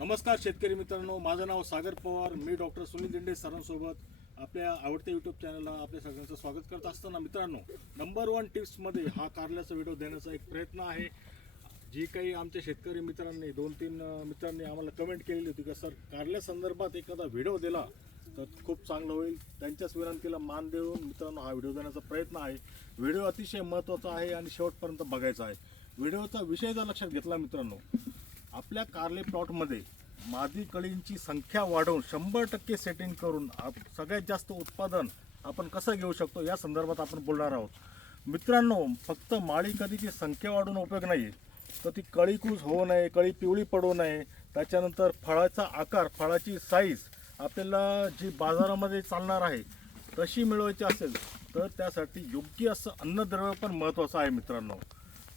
नमस्कार शेतकरी मित्रांनो माझं नाव सागर पवार. मी डॉक्टर सुनील दिंडे सरांसोबत आपल्या आवडत्या यूट्यूब चॅनलला आपल्या सगळ्यांचं स्वागत करत असताना मित्रांनो नंबर वन टिप्समध्ये हा कारल्याचा व्हिडिओ देण्याचा एक प्रयत्न आहे. जी काही आमच्या शेतकरी मित्रांनी दोन तीन मित्रांनी आम्हाला कमेंट केलेली होती का सर कारल्या संदर्भात एखादा व्हिडिओ दिला तर खूप चांगलं होईल. त्यांच्याच विनंतीला मान देऊन मित्रांनो हा व्हिडिओ देण्याचा प्रयत्न आहे. व्हिडिओ अतिशय महत्त्वाचा आहे आणि शेवटपर्यंत बघायचा आहे. व्हिडिओचा विषय जर लक्षात घेतला मित्रांनो आपल्या कार्ले प्लॉटमध्ये मादी कळींची संख्या वाढवून शंभर टक्के सेटिंग करून आप सगळ्यात जास्त उत्पादन आपण कसं घेऊ शकतो या संदर्भात आपण बोलणार आहोत. मित्रांनो फक्त माळी कधीची संख्या वाढवून उपयोग नाही तर ती कळीकूस होऊ नये कळी पिवळी पडू नये. त्याच्यानंतर फळाचा आकार फळाची साईज आपल्याला जी बाजारामध्ये चालणार आहे तशी मिळवायची असेल तर त्यासाठी योग्य असं अन्नद्रव्य पण महत्त्वाचं आहे मित्रांनो.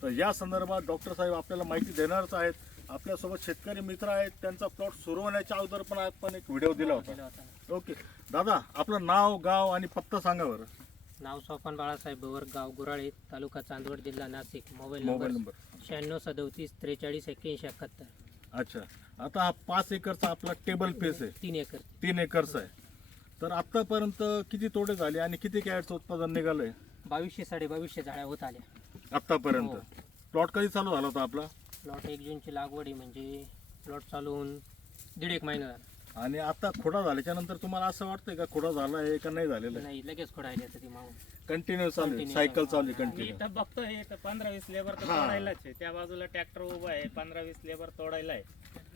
तर या संदर्भात डॉक्टर साहेब आपल्याला माहिती देणारच आहेत. आपल्यासोबत शेतकरी मित्र आहेत त्यांचा प्लॉट सुरू होण्याच्या अगोदर पण आपण एक व्हिडिओ दिला होता. ओके दादा आपलं नाव गाव आणि पत्ता सांगा बरं. नाव सोपान बाळासाहेब भवर गाव गुराळे तालुका चांदवड जिल्हा नाशिक. मोबाईल मोबाईल नंबर शहाण्णव सदोतीस त्रेचाळीस एक्क्याऐंशी एकाहत्तर. अच्छा. आता हा पाच एकरचा आपला टेबल पेस आहे. तीन एकर. तीन एकरचा आहे. तर आतापर्यंत किती तोडे झाले आणि किती कॅरेटचं उत्पादन निघालंय? बावीसशे साडे बावीसशे झाड्या होत आल्या. आतापर्यंत. हो. प्लॉट कधी चालू झाला होता आपला? प्लॉट एक जूनची लागवड आहे म्हणजे प्लॉट चालू होऊन दीड एक महिना झाला. आणि आता खोडा झाल्याच्यानंतर तुम्हाला असं वाटतंय का खोडा झाला आहे का नाही झालेला आहे? नाही लगेच खोडायला येतं ती मागून. कंटिन्यू चालू आहे Continue. सायकल चालू आहे. मी कंटिन्यू इथं बघतोय इथं पंधरा वीस लेबर तर हा. तोडायलाच आहे. त्या बाजूला ट्रॅक्टर उभा आहे पंधरा वीस लेबर तोडायला आहे.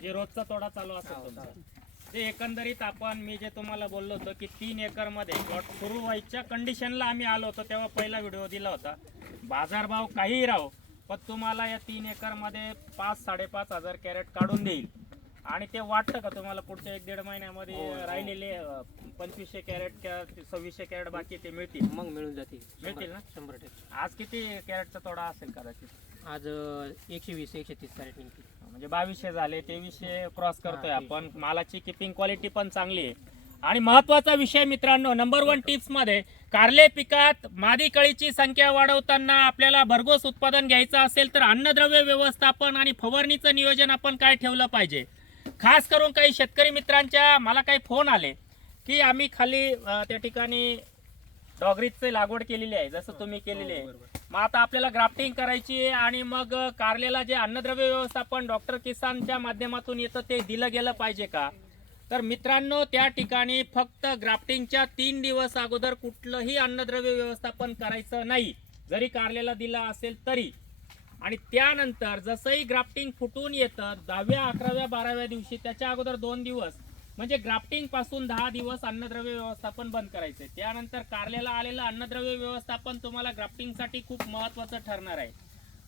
जे रोजचा तोडा चालू हो, असेल तुमचा. ते एकंदरीत आपण मी जे तुम्हाला बोललो होतो की तीन एकरमध्ये प्लॉट सुरू व्हायच्या कंडिशनला आम्ही आलो होतो तेव्हा पहिला व्हिडिओ दिला होता. बाजारभाव काहीही राहो पण तुम्हाला या तीन एकरमध्ये पाच साडेपाच हजार कॅरेट काढून देईल. आणि ते वाटतं का तुम्हाला पुढच्या एक दीड महिन्यामध्ये. राहिलेले पंचवीसशे कॅरेट किंवा सव्वीसशे कॅरेट बाकी ते मिळतील? मग मिळून जाते मिळतील ना? शंभर टक्के. आज किती कॅरेटचा तोडा असेल कदाचित? आज एकशे वीस एकशे तीस कॅरेट निघतील. म्हणजे बावीसशे झाले तेवीसशे क्रॉस करतोय आपण. मालाची किपिंग क्वालिटी पण चांगली आहे. आणि महत्त्वाचा विषय मित्रांनो नंबर वन टिप्समध्ये कारले पिकात मादी कळीची संख्या वाढवताना आपल्याला भरघोस उत्पादन घ्यायचं असेल तर अन्नद्रव्य व्यवस्थापन आणि फवारणीचं नियोजन आपण काय ठेवलं पाहिजे? खास करून काही शेतकरी मित्रांच्या मला काही फोन आले की आम्ही खाली त्या ठिकाणी डॉगरीजची लागवड केलेली आहे जसं तुम्ही केलेली आहे. मग आता आपल्याला ग्राफ्टिंग करायची आहे आणि मग कारलेला जे अन्नद्रव्य व्यवस्थापन डॉक्टर किसानच्या माध्यमातून येतं ते दिलं गेलं पाहिजे का? तर मित्रांनो त्या ठिकाणी फक्त ग्राफ्टिंगच्या तीन दिवस अगोदर कुठलंही अन्नद्रव्य व्यवस्थापन करायचं नाही. जरी कारलेला दिला असेल तरी. आणि त्यानंतर जसंही ग्राफ्टिंग फुटून येतं दहाव्या अकराव्या बाराव्या दिवशी त्याच्या अगोदर दोन दिवस. म्हणजे ग्राफ्टिंगपासून दहा दिवस अन्नद्रव्य व्यवस्थापन बंद करायचे त्यानंतर कारल्याला आलेलं अन्नद्रव्य व्यवस्थापन तुम्हाला ग्राफ्टिंगसाठी खूप महत्वाचं ठरणार आहे.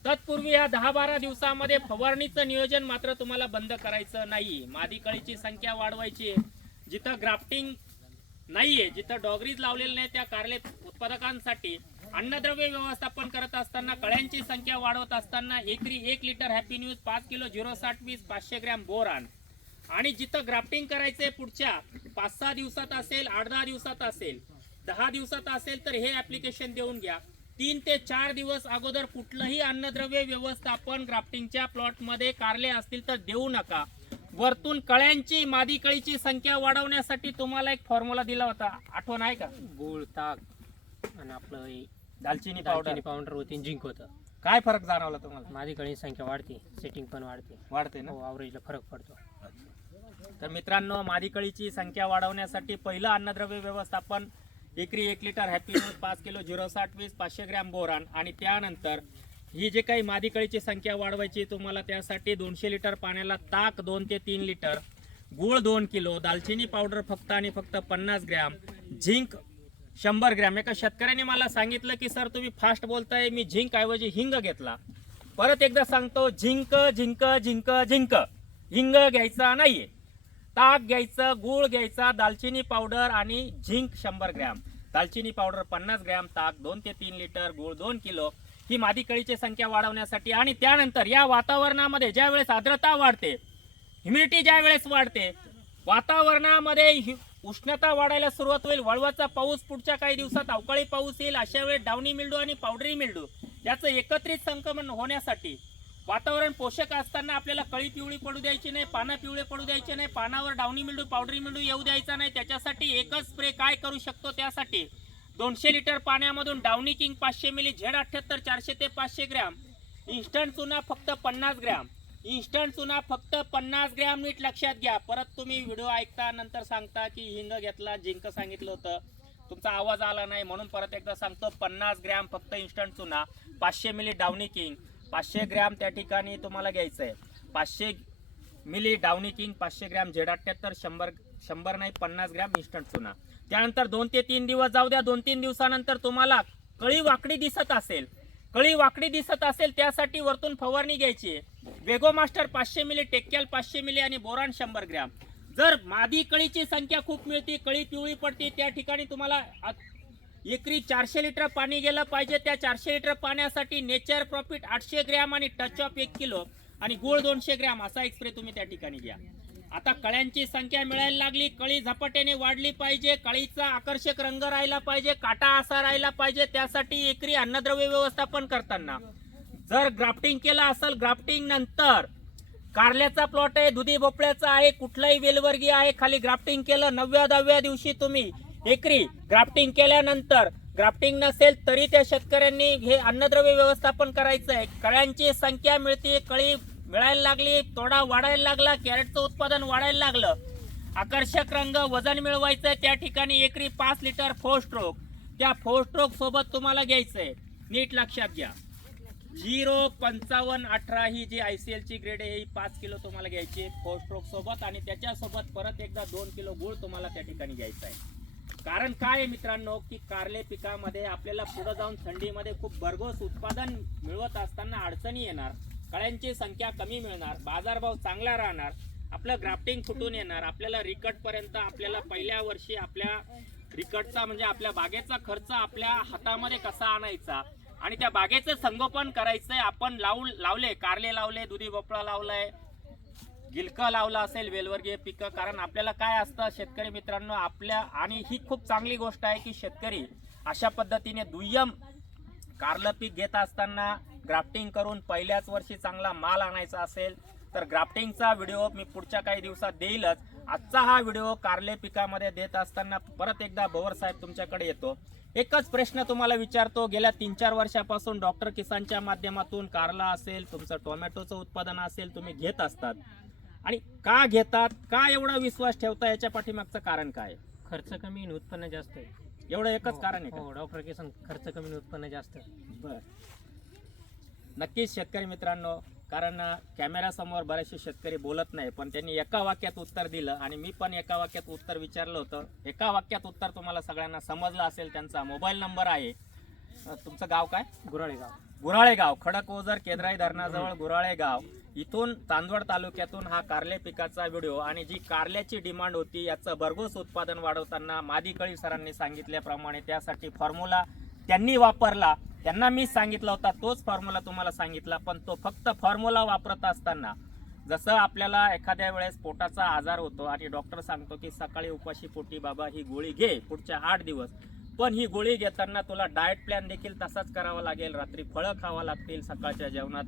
तत्पूर्वी या दहा बारा दिवसामध्ये फवारणीचं नियोजन मात्र तुम्हाला बंद करायचं नाही. मादी कळीची संख्या वाढवायची जिथं ग्राफ्टिंग नाहीये जिथं डॉगरीज लावलेले नाही त्या कारले उत्पादकांसाठी. अन्नद्रव्य व्यवस्थापन करत असताना कळ्यांची संख्या वाढवत असताना एकरी एक लिटर हॅपी न्यूज पाच किलो झिरो साठ वीस पाचशे ग्रॅम बोरान. आणि जिथं ग्राफ्टिंग करायचंय पुढच्या पाच सहा दिवसात असेल आठ दहा दिवसात असेल दहा दिवसात असेल तर हे ऍप्लिकेशन देऊन घ्या. तीन ते चार दिवस अगोदर कुठलंही अन्नद्रव्य व्यवस्थापन ग्राफ्टिंगच्या प्लॉटमध्ये कारले असतील तर देऊ नका. वरतून कळ्यांची मादी कळीची संख्या वाढवण्यासाठी तुम्हाला एक फॉर्म्युला दिला होता. आठवण आहे का? गुळ ताक आणि आपलं हे दालचिनी दालचिनी पावडर पावडर होती जिंक होतं. काय फरक जाणवला तुम्हाला? माझी कळीची संख्या वाढते सेटिंग पण वाढते. वाढते ना? हो फरक पडतो. तर मित्रांनो मादीकळीची संख्या वाढवण्यासाठी पहिलं अन्नद्रव्य व्यवस्थापन एकरी एक लिटर हॅपी न्यूज पाच किलो झिरो साठ वीस पाचशे ग्रॅम बोरान. आणि त्यानंतर ही जे काही मादीकळीची संख्या वाढवायची तुम्हाला त्यासाठी दोनशे लिटर पाण्याला ताक दोन ते तीन लिटर गूळ दोन किलो दालचिनी पावडर फक्त आणि फक्त पन्नास ग्रॅम झिंक शंभर ग्रॅम. एका शेतकऱ्याने मला सांगितलं की सर तुम्ही फास्ट बोलताय मी झिंक ऐवजी हिंग घेतला. परत एकदा सांगतो झिंक झिंक झिंक झिंक हिंग घ्यायचा नाहीये. ताक घ्यायचं गूळ घ्यायचा दालचिनी पावडर आणि झिंक शंभर ग्रॅम. दालचिनी पावडर पन्नास ग्रॅम ताक दोन ते तीन लिटर गूळ दोन किलो ही मादी कळीची संख्या वाढवण्यासाठी आणि त्यानंतर या वातावरणामध्ये ज्या वेळेस आर्द्रता वाढते ह्युमिडिटी ज्या वेळेस वाढते वातावरणामध्ये हि- उष्णता वाढायला सुरुवात होईल. वळवाचा पाऊस पुढच्या काही दिवसात अवकाळी पाऊस येईल. अशा वेळेस डावणी मिल्डू आणि पावडरी मिल्डू याचं एकत्रित संक्रमण होण्यासाठी वातावरण पोषक असताना आपल्याला कळी पिवळी पडू द्यायची नाही पानं पिवळे पडू द्यायचे नाही पानावर डावणी मिळू पावडरी मिळू येऊ द्यायचा नाही. त्याच्यासाठी एकच स्प्रे काय करू शकतो त्यासाठी? दोनशे लिटर पाण्यामधून डावणी किंग पाचशे मिली झेड अठ्ठ्याहत्तर चारशे ते पाचशे ग्रॅम. इन्स्टंट चुना फक्त पन्नास ग्रॅम. इन्स्टंट चुना फक्त पन्नास ग्रॅम नीट लक्षात घ्या. परत तुम्ही व्हिडिओ ऐकता नंतर सांगता की हिंग घेतला जिंक सांगितलं होतं. तुमचा आवाज आला नाही म्हणून परत एकदा सांगतो पन्नास ग्रॅम फक्त इन्स्टंट चुना. पाचशे मिली डावणी किंग पाचशे ग्रॅम त्या ठिकाणी तुम्हाला घ्यायचं आहे. पाचशे मिली डावनी किंग पाचशे ग्रॅम झेड अठ्ठ्याहत्तर शंभर शंभर नाही पन्नास ग्रॅम इन्स्टंट चुना. त्यानंतर दोन ते तीन दिवस जाऊ द्या दोन तीन दिवसानंतर तुम्हाला कळी वाकडी दिसत असेल. कळी वाकडी दिसत असेल त्यासाठी वरतून फवारणी घ्यायची आहे. वेगो मास्टर पाचशे मिली टेक्याल पाचशे मिली आणि बोरान शंभर ग्रॅम. जर मादी कळीची संख्या खूप मिळते कळी पिवळी पडते त्या ठिकाणी तुम्हाला एकरी चारशे लिटर पाणी गेलं पाहिजे. त्या चारशे लिटर पाण्यासाठी नेचर प्रॉफिट आठशे ग्रॅम आणि टच ऑफ एक किलो आणि गुळ दोनशे ग्रॅम असा एक स्प्रे तुम्ही त्या ठिकाणी घ्या. आता कळ्यांची संख्या मिळायला लागली. कळी झपाट्याने वाढली पाहिजे. कळीचा आकर्षक रंग राहिला पाहिजे. काटा असा राहिला पाहिजे. त्यासाठी एकरी अन्नद्रव्य व्यवस्थापन करताना जर ग्राफ्टिंग केलं असेल ग्राफ्टिंग नंतर कारल्याचा प्लॉट आहे दुधी भोपळ्याचा आहे कुठलाही वेलवर्गीय आहे खाली ग्राफ्टिंग केलं नवव्या दहाव्या दिवशी तुम्ही एकरी ग्राफ्टिंग केल्यानंतर ग्राफ्टिंग नसेल तरी त्या शेतकऱ्यांनी हे अन्नद्रव्य व्यवस्थापन करायचं आहे कळ्यांची संख्या मिळते कळी मिळायला लागली तोडा वाढायला लागला कॅरेटचं उत्पादन वाढायला लागलं. आकर्षक रंग वजन मिळवायचं त्या ठिकाणी एकरी पाच लिटर फोर स्ट्रोक. त्या फोर स्ट्रोक सोबत तुम्हाला घ्यायचंय. नीट लक्षात घ्या. झिरो पंचावन्न अठरा ही जी आय सी एलची ग्रेड आहे ही पाच किलो तुम्हाला घ्यायची फोर स्ट्रोक सोबत आणि त्याच्यासोबत परत एकदा दोन किलो गुळ तुम्हाला त्या ठिकाणी घ्यायचा आहे कारण काय आहे मित्रांनो की कारले पिकामध्ये आपल्याला पुढे जाऊन थंडीमध्ये खूप भरघोस उत्पादन मिळवत असताना अडचणी येणार कळ्यांची संख्या कमी मिळणार बाजारभाव चांगला राहणार आपलं ग्राफ्टिंग फुटून येणार आपल्याला रिकटपर्यंत आपल्याला पहिल्या वर्षी आपल्या रिकटचा म्हणजे आपल्या बागेचा खर्च आपल्या हातामध्ये कसा आणायचा आणि त्या बागेचं संगोपन करायचंय आपण लावू लावले कारले लावले दुधी भोपळा लावलाय गिलकं लावलं असेल वेलवर्गीय पिकं कारण आपल्याला काय असतं शेतकरी मित्रांनो आपल्या आणि ही खूप चांगली गोष्ट आहे की शेतकरी अशा पद्धतीने दुय्यम कारलं पीक घेत असताना ग्राफ्टिंग करून पहिल्याच वर्षी चांगला माल आणायचा असेल तर ग्राफ्टिंगचा व्हिडिओ मी पुढच्या काही दिवसात देईलच. आजचा हा व्हिडिओ कारले पिकामध्ये देत असताना परत एकदा भवर साहेब तुमच्याकडे येतो. एकच प्रश्न तुम्हाला विचारतो गेल्या तीन चार वर्षापासून डॉक्टर किसानच्या माध्यमातून कारला असेल तुमचं टोमॅटोचं उत्पादन असेल तुम्ही घेत असतात. आणि का घेतात का एवढा विश्वास ठेवता याच्या पाठीमागचं कारण काय? खर्च कमी आणि उत्पन्न जास्त आहे. एवढं एकच कारण आहे का? हो डॉक्टर किसन खर्च कमी आणि उत्पन्न जास्त. बर. नक्कीच शेतकरी मित्रांनो कारण कॅमेरा समोर बरेचसे शेतकरी बोलत नाही पण त्यांनी एका वाक्यात उत्तर दिलं आणि मी पण एका वाक्यात उत्तर विचारलं होतं. एका वाक्यात उत्तर तुम्हाला सगळ्यांना समजलं असेल त्यांचा मोबाईल नंबर आहे. तुमचं गाव काय? गुराळे गाव गुराळे गाव खडक ओझर केद्राई धरणाजवळ गुराळे गाव इथून चांदवड तालुक्यातून हा कारले पिकाचा व्हिडिओ आणि जी कारल्याची डिमांड होती याचं भरघोस उत्पादन वाढवताना मादिकळी सरांनी सांगितल्याप्रमाणे त्यासाठी फॉर्म्युला त्यांनी वापरला. त्यांना मी सांगितला होता तोच फॉर्म्युला तुम्हाला सांगितला पण तो फक्त फॉर्म्युला वापरत असताना जसं आपल्याला एखाद्या वेळेस पोटाचा आजार होतो आणि डॉक्टर सांगतो की सकाळी उपाशी पोटी बाबा ही गोळी घे पुढच्या आठ दिवस. पण ही गोळी घेताना तुला डाएट प्लॅन देखील तसाच करावा लागेल रात्री फळं खावा लागतील सकाळच्या जेवणात.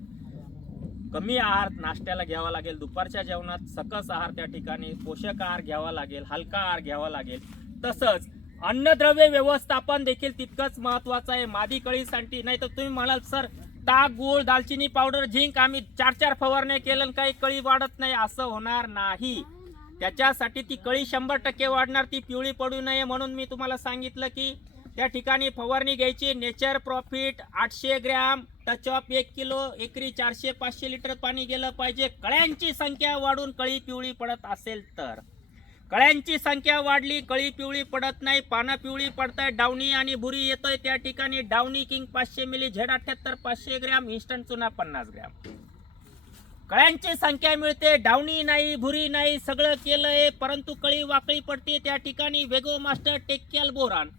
कमी आहार नाश्त्याला घ्यावा लागेल दुपारच्या जेवणात सकस आहार त्या ठिकाणी पोषक आहार घ्यावा लागेल हलका आहार घ्यावा लागेल. तसंच अन्नद्रव्य व्यवस्थापन देखील तितकंच महत्वाचं आहे. मादी कळीसाठी नाही तर तुम्ही म्हणाल सर ताक गूळ दालचिनी पावडर झिंक आम्ही चार चार फवारण्या केलं आणि काही कळी वाढत नाही. असं होणार नाही. त्याच्यासाठी ती कळी शंभर टक्के वाढणार ती पिवळी पडू नये म्हणून मी तुम्हाला सांगितलं की त्या ठिकाणी फवारणी घ्यायची. नेचर प्रॉफिट आठशे ग्रॅम टच ऑफ एक किलो एकरी चारशे पाचशे लिटर पाणी गेलं पाहिजे. कळ्यांची संख्या वाढून कळी पिवळी पडत असेल तर. कळ्यांची संख्या वाढली कळी पिवळी पडत नाही पानं पिवळी पडताय डावणी आणि भुरी येतोय. त्या ठिकाणी डावणी किंग पाचशे मिली झेड अठ्याहत्तर पाचशे ग्रॅम इन्स्टंट चुना पन्नास ग्रॅम. कळ्यांची संख्या मिळते डावणी नाही भुरी नाही सगळं केलंय परंतु कळी वाकळी पडते. त्या ठिकाणी वेगो मास्टर टेक्कॅल बोरान.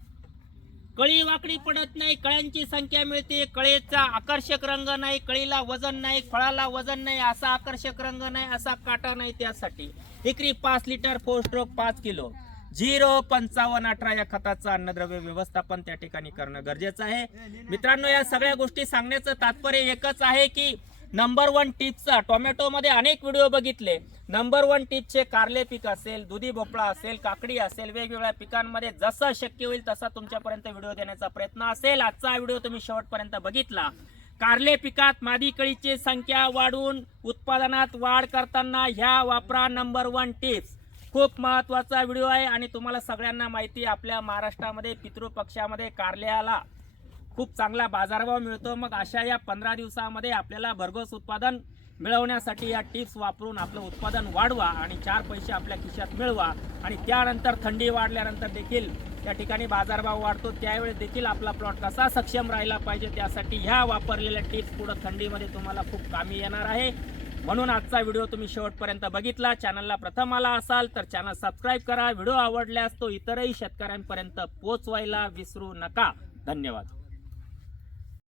कळी वाकडी पडत नाही कळ्यांची संख्या मिळते. कळीचा आकर्षक रंग नाही कळीला वजन नाही फळाला वजन नाही असा आकर्षक रंग नाही असा काटा नाही त्यासाठी. एकरी पाच लिटर फोर स्ट्रोक पाच किलो. झिरो पंचावन्न अठरा या खताचं अन्नद्रव्य व्यवस्थापन त्या ठिकाणी करणं गरजेचं आहे. मित्रांनो या सगळ्या गोष्टी सांगण्याचं तात्पर्य एकच आहे की नंबर वन टिप्सचा टोमॅटोमध्ये अनेक व्हिडिओ बघितले. नंबर वन टिपचे कारले पीक असेल दुधी भोपळा असेल काकडी असेल वेगवेगळ्या पिकांमध्ये जसं शक्य होईल तसा तुमच्यापर्यंत व्हिडिओ देण्याचा प्रयत्न असेल. आजचा व्हिडिओ तुम्ही शेवटपर्यंत बघितला. कारले पिकात मादी कळीची संख्या वाढून उत्पादनात वाढ करताना ह्या वापरा नंबर वन टिप्स खूप महत्त्वाचा व्हिडिओ आहे आणि तुम्हाला सगळ्यांना माहिती आपल्या महाराष्ट्रामध्ये पितृपक्षामध्ये कारल्याला खूप चांगला बाजारभाव मिळतो. मग अशा या पंधरा दिवसामध्ये आपल्याला भरघोस उत्पादन मिळवण्यासाठी या टिप्स वापरून आपलं उत्पादन वाढवा आणि चार पैसे आपल्या खिशात मिळवा. आणि त्यानंतर थंडी वाढल्यानंतर देखील त्या ठिकाणी बाजारभाव वाढतो. त्यावेळेस देखील आपला प्लॉट कसा सक्षम राहिला पाहिजे त्यासाठी ह्या वापरलेल्या टिप्स पुढं थंडीमध्ये तुम्हाला खूप कामी येणार आहे. म्हणून आजचा व्हिडिओ तुम्ही शेवटपर्यंत बघितला. चॅनलला प्रथम आला असाल तर चॅनल सबस्क्राईब करा. व्हिडिओ आवडल्यास तो इतरही शेतकऱ्यांपर्यंत पोचवायला विसरू नका. धन्यवाद.